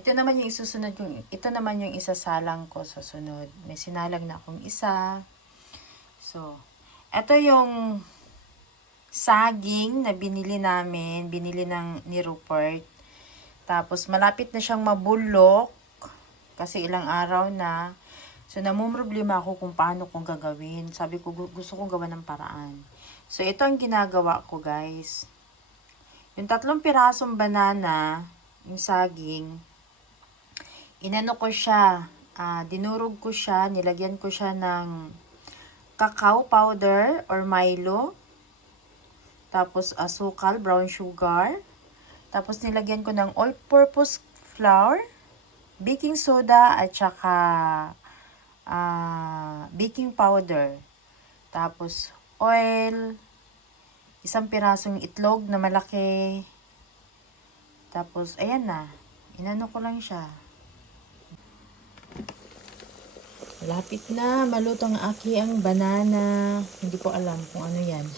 Ito naman yung isusunod kong, ito naman yung isasalang ko sa sunod. May sinalang na akong isa. So, ito yung saging na binili namin, binili ni Rupert. Tapos, malapit na siyang mabulok kasi ilang araw na. So, namumroblema ako kung paano kong gagawin. Sabi ko, gusto kong gawa ng paraan. So, ito ang ginagawa ko, guys. Yung 3 pirasong banana, yung saging, inano ko siya, dinurog ko siya, nilagyan ko siya ng cacao powder or Milo, tapos asukal, brown sugar, tapos nilagyan ko ng all-purpose flour, baking soda, at saka baking powder, tapos oil, 1 pirasong itlog na malaki, tapos ayan na, inano ko lang siya. Lapit na maluto ang banana. Hindi ko alam kung ano yan.